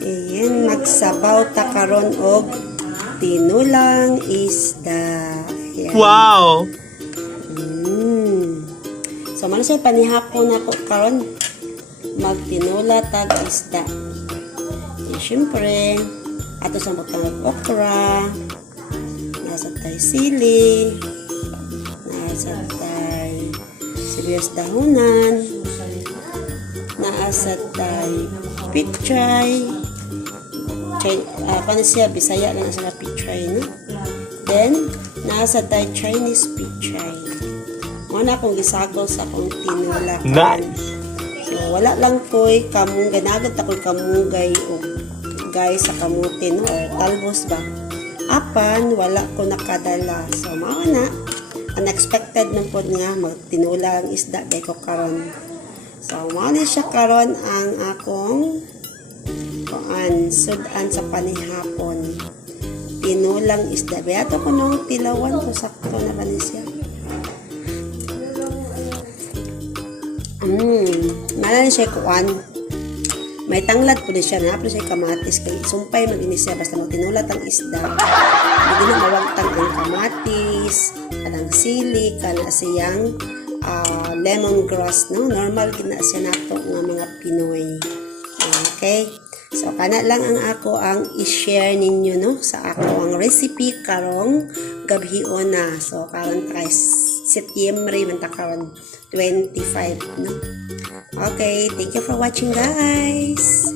Ayan, magsabaw ta karon og tinulang isda. Ayan. Wow! So, man siya panihapon ako karon magtinula tag isda. E, syempre, ato sa butang okra, nasa tay sili, nasa tay sibuyas dahunan, nasa tay pichay, paano siya, Bisaya na nasa pichay, no? Then, nasa tay Chinese pichay. Muna akong gisagol sa akong tinula. Nice! So, wala lang ko'y kamunggay. Nagad ako'y kamunggay o guys sa kamutin, no? Or talbos ba? Apan, wala ko nakadala. So, mauna, unexpected nung po nga, magtinula ang isda kay ko karon. So, mauna siya karon ang akong sudan sa panihapon. Tinulang isda. Beato ko nung tilawan ko, sakto na ba siya? Malan siya kuan. May tanglad po siya na. Pero siya kamatis. Kaya sumpay mag-inis siya. Basta magtinulat ang isda. Hindi na mawagtang ang kamatis. Ang sili. Kana siyang lemongrass. No? Normal gina siya nato ng mga Pinoy. Okay? So, kana lang ang ako ang i-share ninyo, no? Sa ako ang recipe karong gabhion na. So, karon kay Setyembre, manta karon 25, no? Okay, thank you for watching, guys!